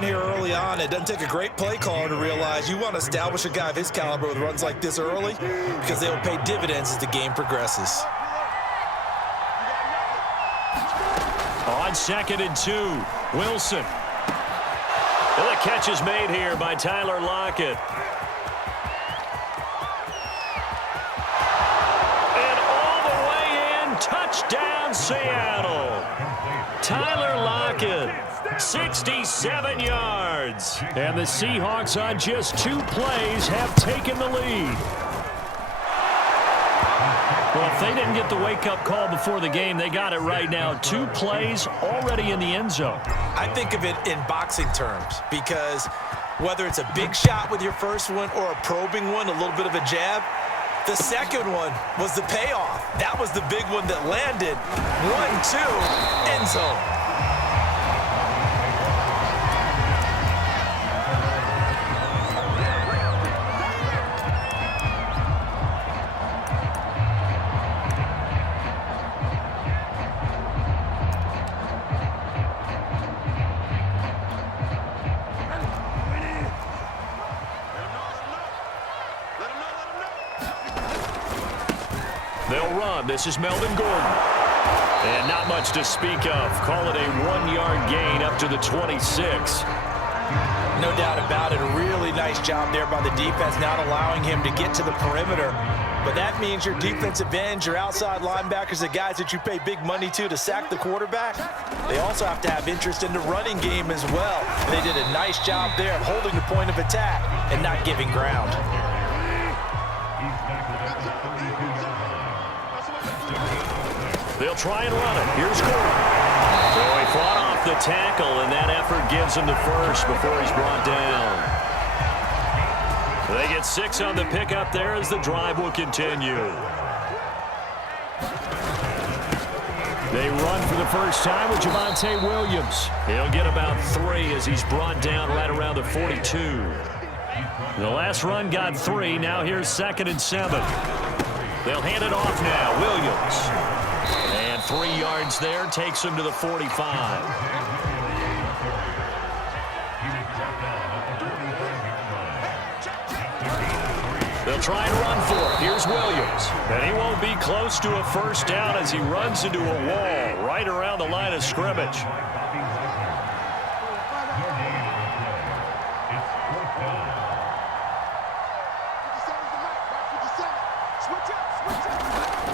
point here early on. It doesn't take a great play caller to realize you want to establish a guy of his caliber with runs like this early because they will pay dividends as the game progresses. On 2nd and 2, Wilson. And the catch is made here by Tyler Lockett. And all the way in, touchdown Seattle. Tyler Lockett, 67 yards. And the Seahawks on just 2 plays have taken the lead. Well, if they didn't get the wake-up call before the game, they got it right now. 2 plays already in the end zone. I think of it in boxing terms because whether it's a big shot with your first one or a probing one, a little bit of a jab, the second one was the payoff. That was the big one that landed. 1-2, end zone. They'll run. This is Melvin Gordon. And not much to speak of. Call it a 1-yard gain up to the 26. No doubt about it. A really nice job there by the defense, not allowing him to get to the perimeter. But that means your defensive ends, your outside linebackers, the guys that you pay big money to sack the quarterback, they also have to have interest in the running game as well. And they did a nice job there of holding the point of attack and not giving ground. They'll try and run it. Here's Gordon. So he fought off the tackle, and that effort gives him the first before he's brought down. They get 6 on the pickup there as the drive will continue. They run for the first time with Javonte Williams. He'll get about 3 as he's brought down right around the 42. The last run got 3. Now here's 2nd and 7. They'll hand it off now. Williams. And 3 yards there takes him to the 45. They'll try and run for it. Here's Williams. And he won't be close to a first down as he runs into a wall right around the line of scrimmage.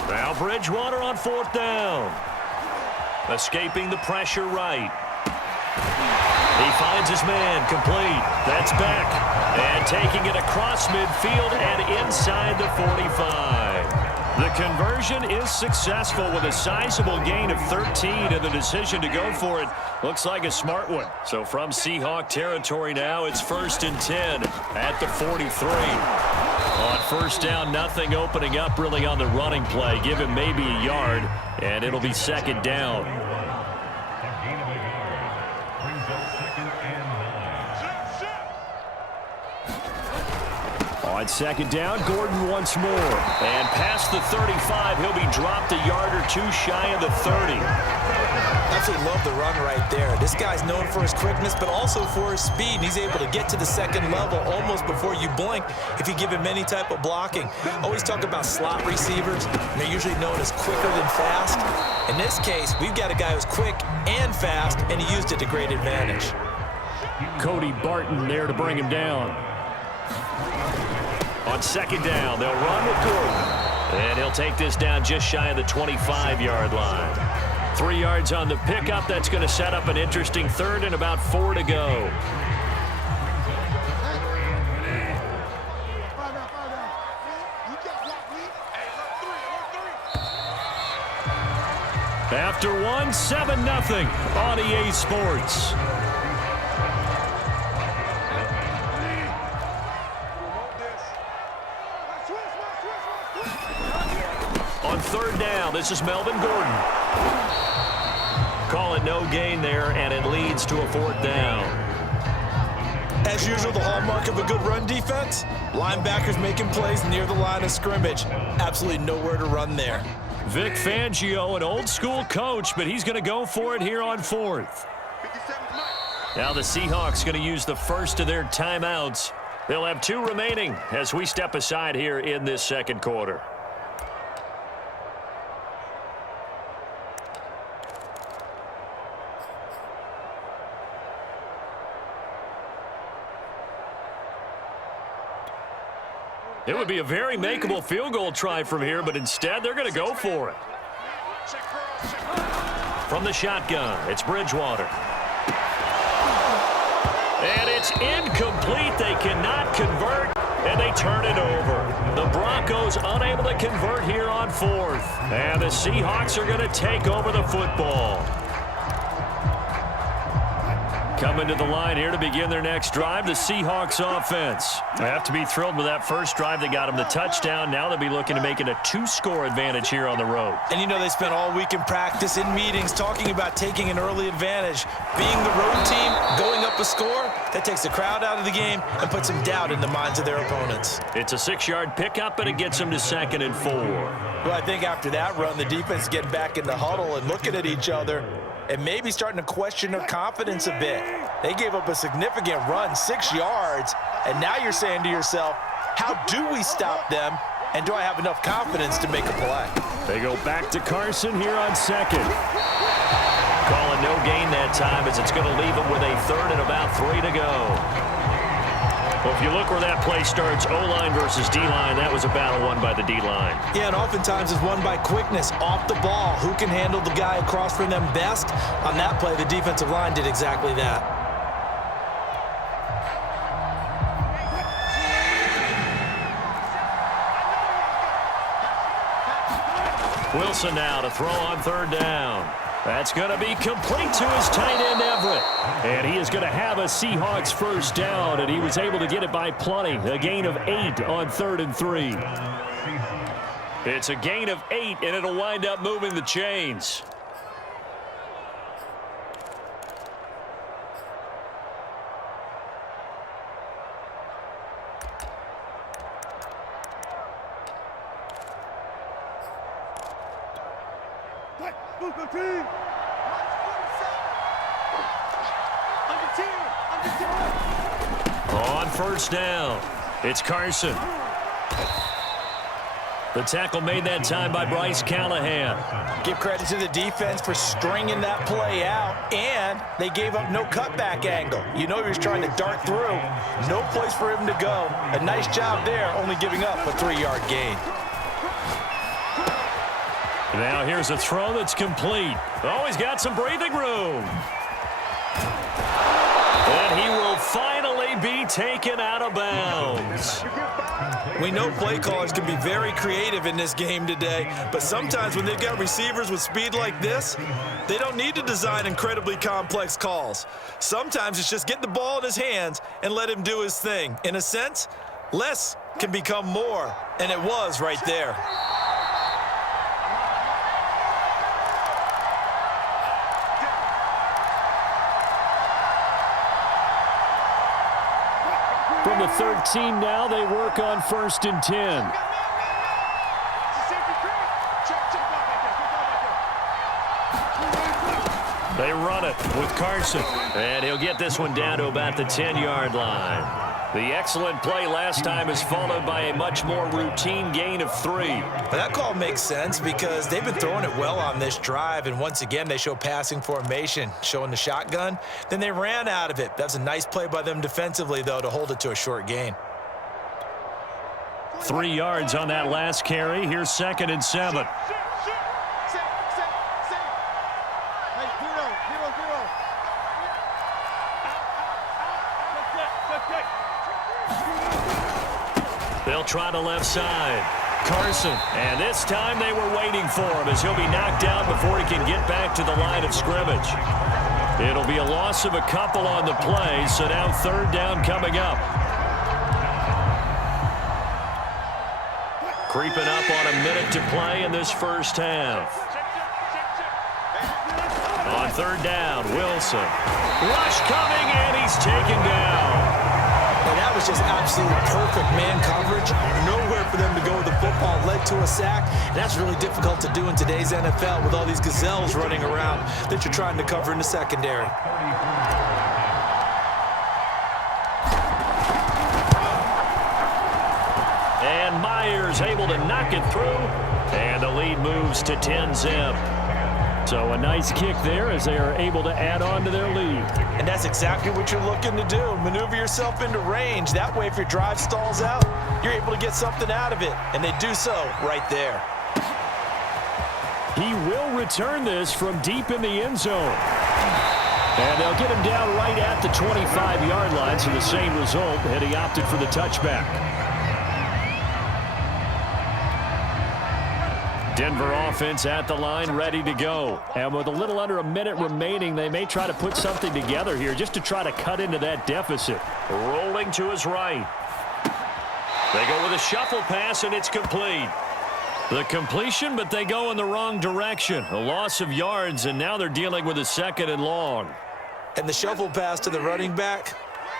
Now Bridgewater on 4th down. Escaping the pressure right. He finds his man, complete. That's Beck. And taking it across midfield and inside the 45. The conversion is successful with a sizable gain of 13, and the decision to go for it looks like a smart one. So from Seahawk territory now, it's 1st and 10 at the 43. On first down, nothing opening up really on the running play. Give him maybe a yard, and it'll be 2nd down. On 2nd down, Gordon once more. And past the 35, he'll be dropped a yard or 2 shy of the 30. Absolutely love the run right there. This guy's known for his quickness, but also for his speed. And he's able to get to the 2nd level almost before you blink if you give him any type of blocking. Always talk about slot receivers. They're usually known as quicker than fast. In this case, we've got a guy who's quick and fast, and he used it to great advantage. Cody Barton there to bring him down. On 2nd down, they'll run with Gordon. And he'll take this down just shy of the 25-yard line. 3 yards on the pickup. That's going to set up an interesting 3rd and about 4 to go. After 1, 7-0 on EA Sports. On 3rd down, this is Melvin Gordon. Call it no gain there, and it leads to a 4th down. As usual, the hallmark of a good run defense, linebackers making plays near the line of scrimmage. Absolutely nowhere to run there. Vic Fangio, an old-school coach, but he's going to go for it here on 4th. Now the Seahawks going to use the first of their timeouts. They'll have 2 remaining as we step aside here in this second quarter. It would be a very makeable field goal try from here, but instead they're going to go for it. From the shotgun, it's Bridgewater. And it's incomplete. They cannot convert, and they turn it over. The Broncos unable to convert here on 4th. And the Seahawks are going to take over the football. Coming to the line here to begin their next drive, the Seahawks offense. They have to be thrilled with that first drive. They got them the touchdown. Now they'll be looking to make it a 2-score advantage here on the road. And you know they spent all week in practice, in meetings, talking about taking an early advantage. Being the road team, going up a score, that takes the crowd out of the game and puts some doubt in the minds of their opponents. It's a 6-yard pickup, and it gets them to 2nd and 4. Well, I think after that run, the defense getting back in the huddle and looking at each other and maybe starting to question their confidence a bit. They gave up a significant run, 6 yards, and now you're saying to yourself, how do we stop them, and do I have enough confidence to make a play? They go back to Carson here on 2nd. Calling no gain that time as it's going to leave them with a 3rd and about 3 to go. Well, if you look where that play starts, O-line versus D-line, that was a battle won by the D-line. Yeah, and oftentimes it's won by quickness, off the ball. Who can handle the guy across from them best? On that play, the defensive line did exactly that. Wilson now to throw on 3rd down. That's going to be complete to his tight end, Everett. And he is going to have a Seahawks first down, and he was able to get it by plenty. A gain of 8 on 3rd and 3. It's a gain of 8, and it'll wind up moving the chains. On 1st down, it's Carson. The tackle made that time by Bryce Callahan. Give credit to the defense for stringing that play out, and they gave up no cutback angle. You know he was trying to dart through. No place for him to go. A nice job there, only giving up a 3-yard gain. Now here's a throw that's complete. Oh, he's got some breathing room. And he will finally be taken out of bounds. We know play callers can be very creative in this game today, but sometimes when they've got receivers with speed like this, they don't need to design incredibly complex calls. Sometimes it's just get the ball in his hands and let him do his thing. In a sense, less can become more, and it was right there. From the 13 now, they work on 1st and 10. They run it with Carson. And he'll get this one down to about the 10-yard line. The excellent play last time is followed by a much more routine gain of 3. That call makes sense because they've been throwing it well on this drive, and once again they show passing formation, showing the shotgun. Then they ran out of it. That's a nice play by them defensively, though, to hold it to a short gain. 3 yards on that last carry. Here's 2nd and 7. They'll try the left side. Carson. And this time they were waiting for him as he'll be knocked down before he can get back to the line of scrimmage. It'll be a loss of a couple on the play, so now 3rd down coming up. Creeping up on a minute to play in this first half. On 3rd down, Wilson. Rush coming, and he's taken down. And that was just absolute perfect man coverage. Nowhere for them to go with the football. Led to a sack. And that's really difficult to do in today's NFL with all these gazelles running around that you're trying to cover in the secondary. And Myers able to knock it through. And the lead moves to 10-zip. So a nice kick there as they are able to add on to their lead. And that's exactly what you're looking to do. Maneuver yourself into range. That way, if your drive stalls out, you're able to get something out of it. And they do so right there. He will return this from deep in the end zone. And they'll get him down right at the 25-yard line, so the same result, and he opted for the touchback. Denver offense at the line, ready to go. And with a little under a minute remaining, they may try to put something together here just to try to cut into that deficit. Rolling to his right. They go with a shuffle pass, and it's complete. The completion, but they go in the wrong direction. A loss of yards, and now they're dealing with a 2nd and long. And the shuffle pass to the running back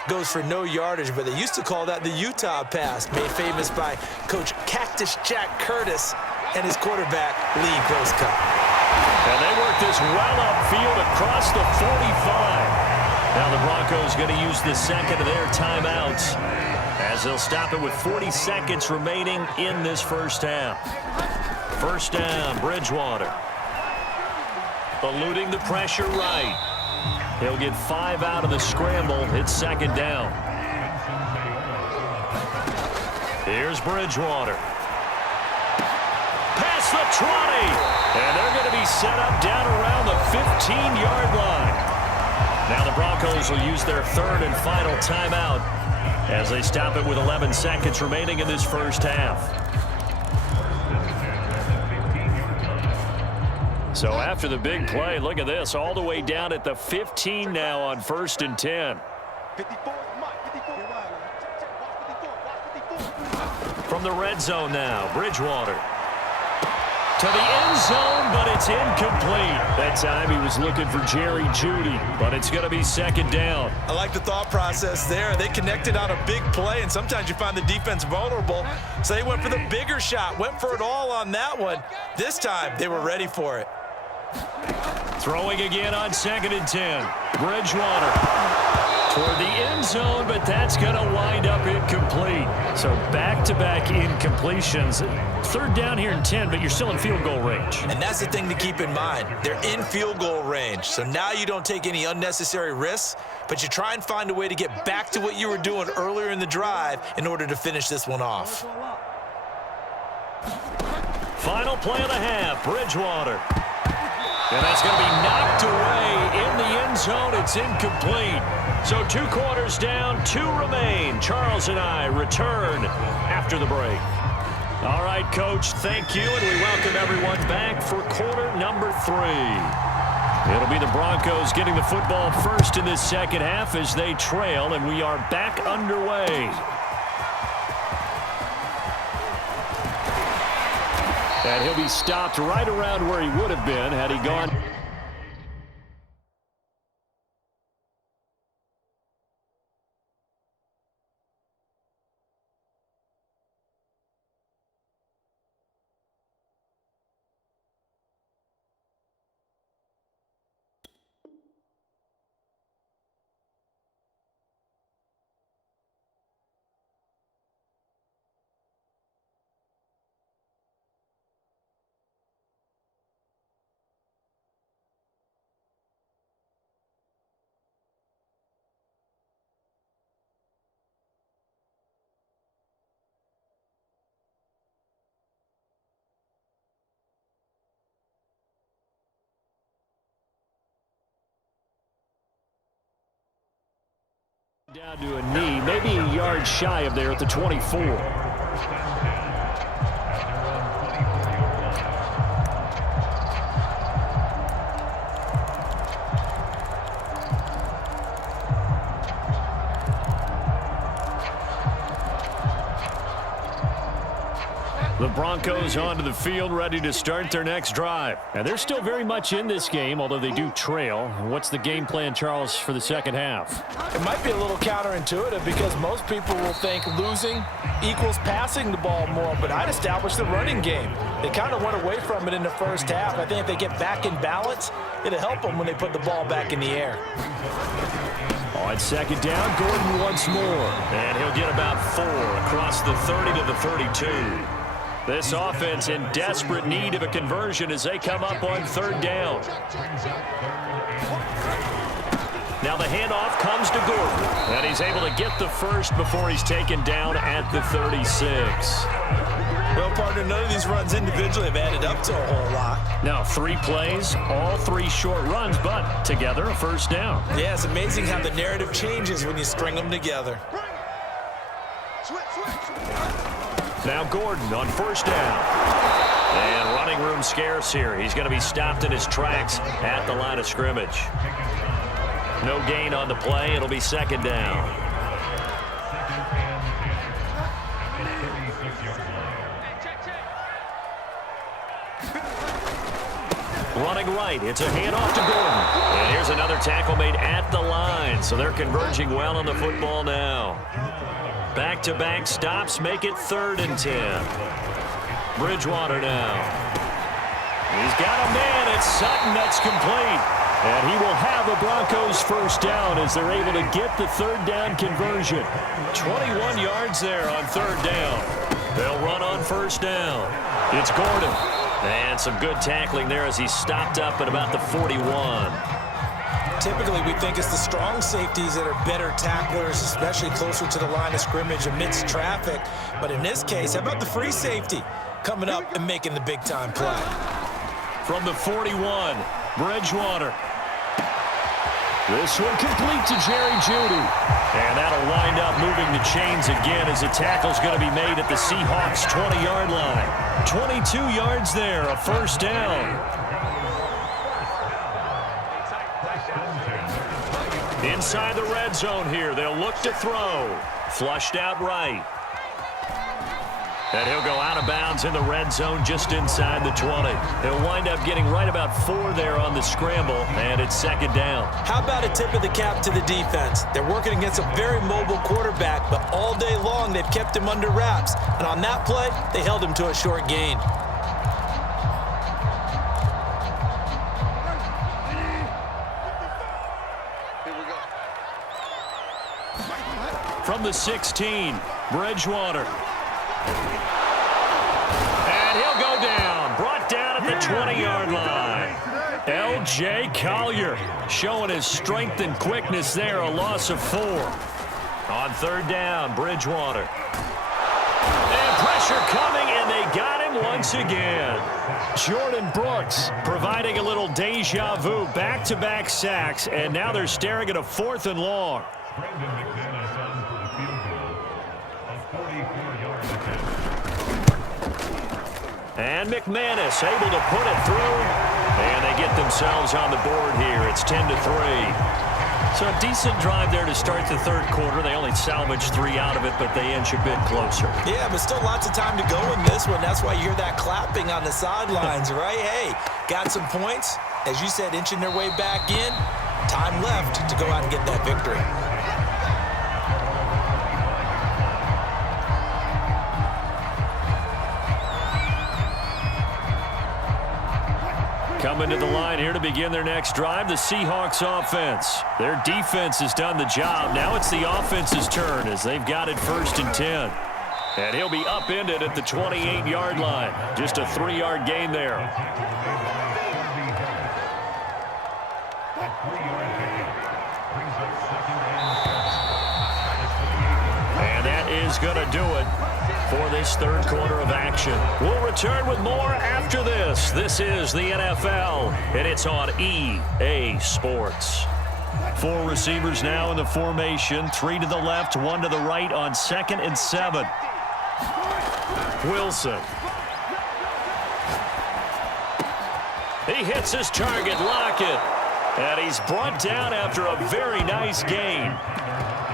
goes for no yardage, but they used to call that the Utah pass, made famous by Coach Cactus Jack Curtis and his quarterback, Lee Grosskopf. And they work this well upfield across the 45. Now the Broncos going to use the second of their timeouts as they'll stop it with 40 seconds remaining in this first half. First down, Bridgewater. Eluding the pressure right. He'll get 5 out of the scramble. It's 2nd down. Here's Bridgewater. Past the 20. And they're going to be set up down around the 15-yard line. Now the Broncos will use their 3rd and final timeout as they stop it with 11 seconds remaining in this first half. So after the big play, look at this, all the way down at the 15 now on 1st and 10. From the red zone now, Bridgewater. To the end zone, but it's incomplete. That time he was looking for Jerry Jeudy, but it's going to be 2nd down. I like the thought process there. They connected on a big play, and sometimes you find the defense vulnerable. So they went for the bigger shot, went for it all on that one. This time, they were ready for it. Throwing again on 2nd and 10. Bridgewater toward the end zone, but that's going to wind up incomplete. So back-to-back incompletions. 3rd down here and 10, but you're still in field goal range. And that's the thing to keep in mind. They're in field goal range. So now you don't take any unnecessary risks, but you try and find a way to get back to what you were doing earlier in the drive in order to finish this one off. Final play of the half, Bridgewater. And that's going to be knocked away in the end zone. It's incomplete. So 2 quarters down, 2 remain. Charles and I return after the break. All right, Coach, thank you, and we welcome everyone back for quarter number 3. It'll be the Broncos getting the football first in this second half as they trail, and we are back underway. And he'll be stopped right around where he would have been had he gone. Down to a knee, maybe a yard shy of there at the 24. The Broncos onto the field, ready to start their next drive. And they're still very much in this game, although they do trail. What's the game plan, Charles, for the second half? It might be a little counterintuitive because most people will think losing equals passing the ball more, but I'd establish the running game. They kind of went away from it in the first half. I think if they get back in balance, it'll help them when they put the ball back in the air. On second down, Gordon once more. And he'll get about 4 across the 30 to the 32. This offense in desperate need of a conversion as they come up on third down. Now the handoff comes to Gordon. And he's able to get the first before he's taken down at the 36. Well, partner, none of these runs individually have added up to a whole lot. Now 3 plays, all 3 short runs, but together a first down. Yeah, it's amazing how the narrative changes when you string them together. Now Gordon on first down. And running room scarce here. He's going to be stopped in his tracks at the line of scrimmage. No gain on the play. It'll be second down. Running right. It's a handoff to Gordon. And here's another tackle made at the line. So they're converging well on the football now. Back-to-back stops make it 3rd and 10. Bridgewater now. He's got a man. It's Sutton. That's complete. And he will have a Broncos first down as they're able to get the 3rd down conversion. 21 yards there on 3rd down. They'll run on first down. It's Gordon. And some good tackling there as he stopped up at about the 41. Typically, we think it's the strong safeties that are better tacklers, especially closer to the line of scrimmage amidst traffic. But in this case, how about the free safety coming up and making the big-time play? From the 41, Bridgewater. This one complete to Jerry Jeudy. And that'll wind up moving the chains again as the tackle's going to be made at the Seahawks' 20-yard line. 22 yards there, a first down. Inside the red zone here, they'll look to throw. Flushed out right. And he'll go out of bounds in the red zone just inside the 20. He'll wind up getting right about 4 there on the scramble, and it's second down. How about a tip of the cap to the defense? They're working against a very mobile quarterback, but all day long they've kept him under wraps. And on that play, they held him to a short gain. From the 16, Bridgewater. And he'll go down. Brought down at the 20-yard line. L.J. Collier showing his strength and quickness there. A loss of 4. On third down, Bridgewater. And pressure coming, and they got him once again. Jordan Brooks providing a little deja vu. Back-to-back sacks, and now they're staring at a 4th and long. And McManus able to put it through. And they get themselves on the board here. It's 10-3. So a decent drive there to start the third quarter. They only salvaged 3 out of it, but they inch a bit closer. Yeah, but still lots of time to go in this one. That's why you hear that clapping on the sidelines, right? Hey, got some points. As you said, inching their way back in. Time left to go out and get that victory. Coming to the line here to begin their next drive, the Seahawks offense. Their defense has done the job. Now it's the offense's turn as they've got it 1st and 10. And he'll be upended at the 28-yard line. Just a 3-yard gain there. And that is going to do it for this third quarter of action. We'll return with more after this. This is the NFL, and it's on EA Sports. 4 receivers now in the formation. 3 to the left, 1 to the right on 2nd and 7. Wilson. He hits his target, Lockett. And he's brought down after a very nice gain.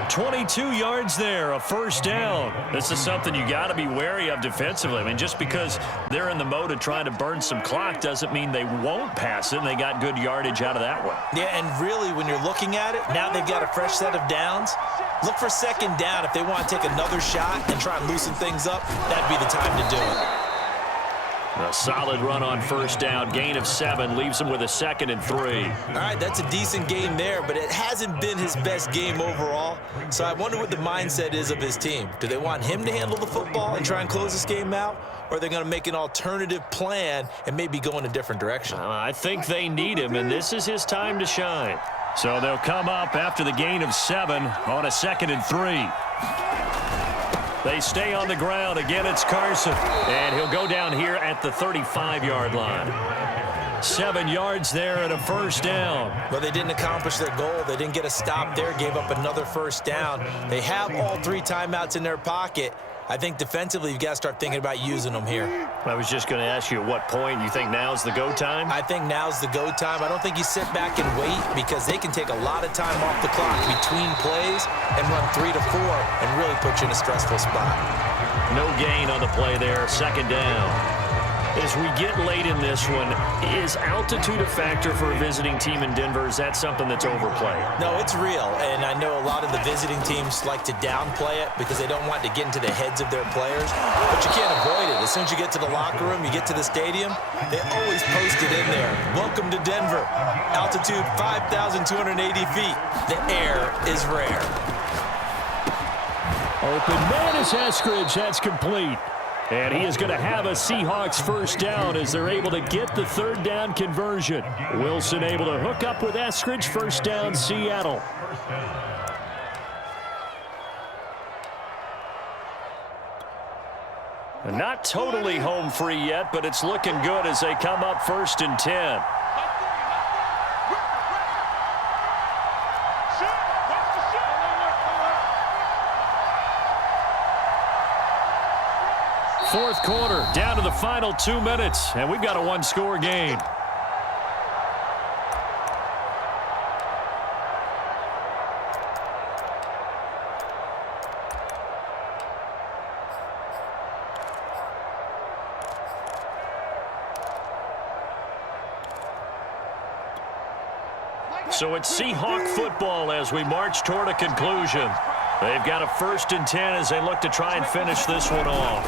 22 yards there, a first down. This is something you got to be wary of defensively. I mean, just because they're in the mode of trying to burn some clock doesn't mean they won't pass it, and they got good yardage out of that one. Yeah, and really, when you're looking at it, now they've got a fresh set of downs. Look for second down. If they want to take another shot and try and loosen things up, that'd be the time to do it. A solid run on first down. Gain of 7 leaves him with a 2nd and 3. All right, that's a decent game there, but it hasn't been his best game overall. So I wonder what the mindset is of his team. Do they want him to handle the football and try and close this game out? Or are they going to make an alternative plan and maybe go in a different direction? I think they need him, and this is his time to shine. So they'll come up after the gain of 7 on a 2nd and 3. They stay on the ground. Again, it's Carson. And he'll go down here at the 35-yard line. 7 yards there and a first down. Well, they didn't accomplish their goal. They didn't get a stop there, gave up another first down. They have all 3 timeouts in their pocket. I think defensively you've got to start thinking about using them here. I was just going to ask you at what point you think now's the go time? I think now's the go time. I don't think you sit back and wait because they can take a lot of time off the clock between plays and run 3 to 4 and really put you in a stressful spot. No gain on the play there, 2nd down. As we get late in this one, is altitude a factor for a visiting team in Denver? Is that something that's overplayed? No, it's real, and I know a lot of the visiting teams like to downplay it because they don't want to get into the heads of their players, but you can't avoid it. As soon as you get to the locker room, you get to the stadium, they always post it in there. Welcome to Denver. Altitude 5,280 feet. The air is rare. Open man is Eskridge. That's complete. And he is going to have a Seahawks first down as they're able to get the 3rd down conversion. Wilson able to hook up with Eskridge. First down, Seattle. Not totally home free yet, but it's looking good as they come up 1st and 10. Fourth quarter, down to the final 2 minutes, and we've got a 1-score game. So it's Seahawk football as we march toward a conclusion. They've got a 1st and 10 as they look to try and finish this one off.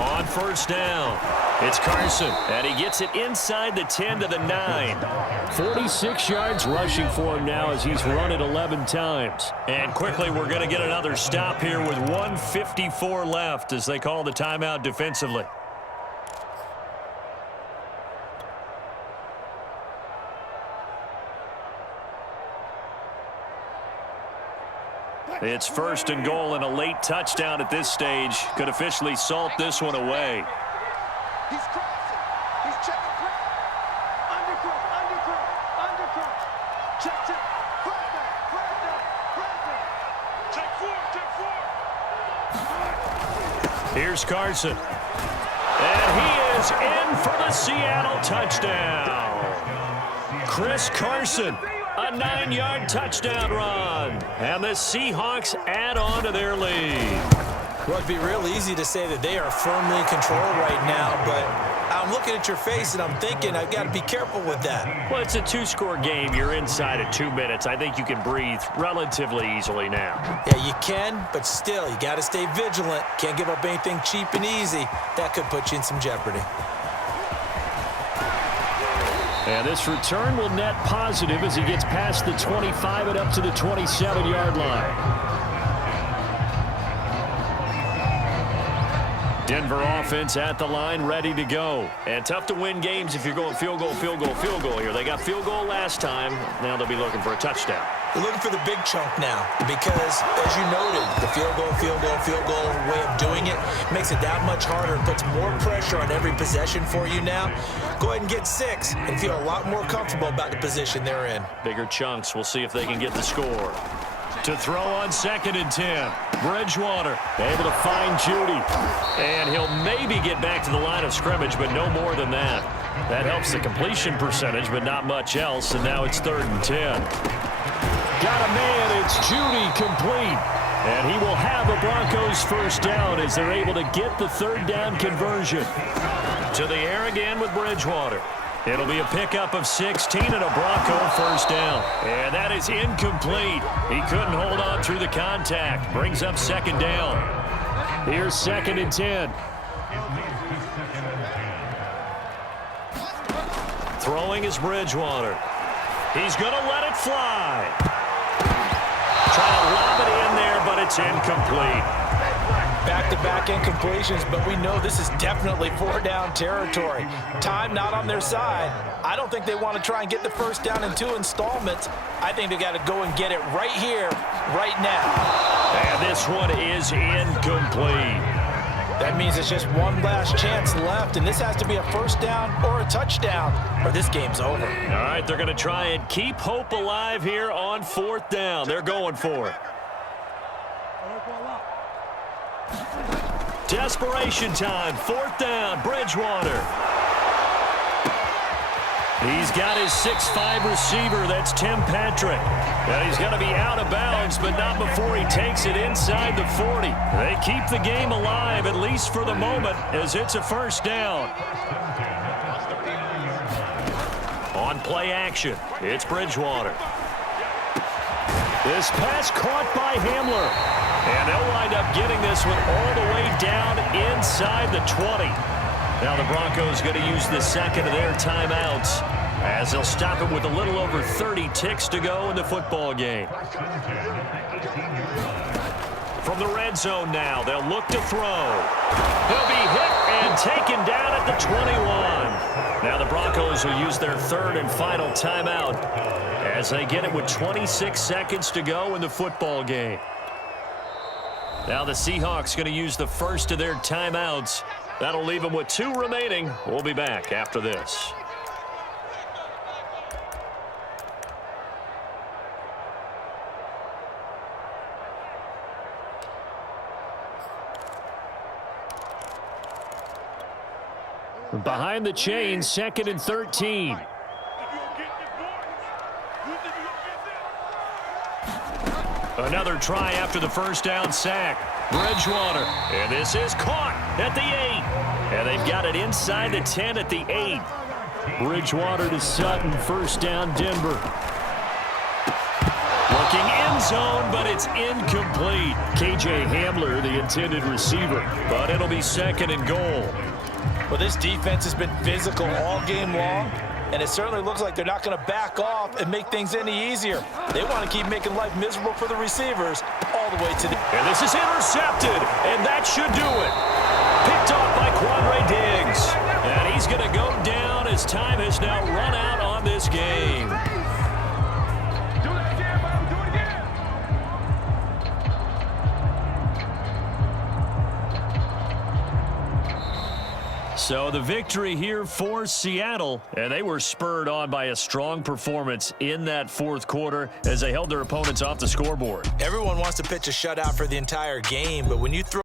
On first down, it's Carson, and he gets it inside the 10 to the 9. 46 yards rushing for him now as he's run it 11 times. And quickly, we're going to get another stop here with 1:54 left as they call the timeout defensively. It's 1st and goal, and a late touchdown at this stage could officially salt this one away. He's crossing. He's checking play. Undercut. Check. Flag down. Check 4. Here's Carson. And he is in for the Seattle touchdown. Chris Carson. A 9-yard touchdown run. And the Seahawks add on to their lead. Well, it'd be real easy to say that they are firmly in control right now, but I'm looking at your face and I'm thinking I've got to be careful with that. Well, it's a 2-score game. You're inside of 2 minutes. I think you can breathe relatively easily now. Yeah, you can, but still, you got to stay vigilant. Can't give up anything cheap and easy. That could put you in some jeopardy. And this return will net positive as he gets past the 25 and up to the 27-yard line. Denver offense at the line, ready to go. And tough to win games if you're going field goal here. They got field goal last time. Now they'll be looking for a touchdown. They're looking for the big chunk now because, as you noted, the field goal way of doing it makes it that much harder and puts more pressure on every possession for you now. Go ahead and get 6 and feel a lot more comfortable about the position they're in. Bigger chunks. We'll see if they can get the score. To throw on 2nd and 10. Bridgewater able to find Judy. And he'll maybe get back to the line of scrimmage, but no more than that. That helps the completion percentage, but not much else. And now it's 3rd and 10. Got a man. It's Judy complete. And he will have a Broncos first down as they're able to get the 3rd down conversion. To the air again with Bridgewater. It'll be a pickup of 16 and a Bronco first down. And that is incomplete. He couldn't hold on through the contact. Brings up 2nd down. Here's 2nd and 10. Throwing is Bridgewater. He's going to let it fly. Trying to lob it in there, but it's incomplete. Back-to-back incompletions, but we know this is definitely four-down territory. Time not on their side. I don't think they want to try and get the first down in 2 installments. I think they got to go and get it right here, right now. And this one is incomplete. That means it's just one last chance left, and this has to be a first down or a touchdown, or this game's over. All right, they're going to try and keep hope alive here on 4th down. They're going for it. Desperation time, 4th down, Bridgewater. He's got his 6'5" receiver, that's Tim Patrick. And he's going to be out of bounds, but not before he takes it inside the 40. They keep the game alive, at least for the moment, as it's a first down. On play action, it's Bridgewater. This pass caught by Hamler. And they'll wind up getting this one all the way down inside the 20. Now the Broncos going to use the second of their timeouts as they'll stop it with a little over 30 ticks to go in the football game. From the red zone now, they'll look to throw. He'll be hit and taken down at the 21. Now the Broncos will use their third and final timeout as they get it with 26 seconds to go in the football game. Now the Seahawks going to use the first of their timeouts. That'll leave them with 2 remaining. We'll be back after this. Behind the chain, 2nd and 13. Another try after the first down sack. Bridgewater. And this is caught at the 8. And they've got it inside the 10 at the 8. Bridgewater to Sutton. First down, Denver. Looking end zone, but it's incomplete. KJ Hamler, the intended receiver. But it'll be 2nd and goal. Well, this defense has been physical all game long, and it certainly looks like they're not going to back off and make things any easier. They want to keep making life miserable for the receivers all the way to the... And this is intercepted, and that should do it. Picked off by Quandre Diggs. And he's going to go down as time has now run out on this game. Do that again, Bob. Do it again. So the victory here for Seattle, and they were spurred on by a strong performance in that 4th quarter as they held their opponents off the scoreboard. Everyone wants to pitch a shutout for the entire game, but when you throw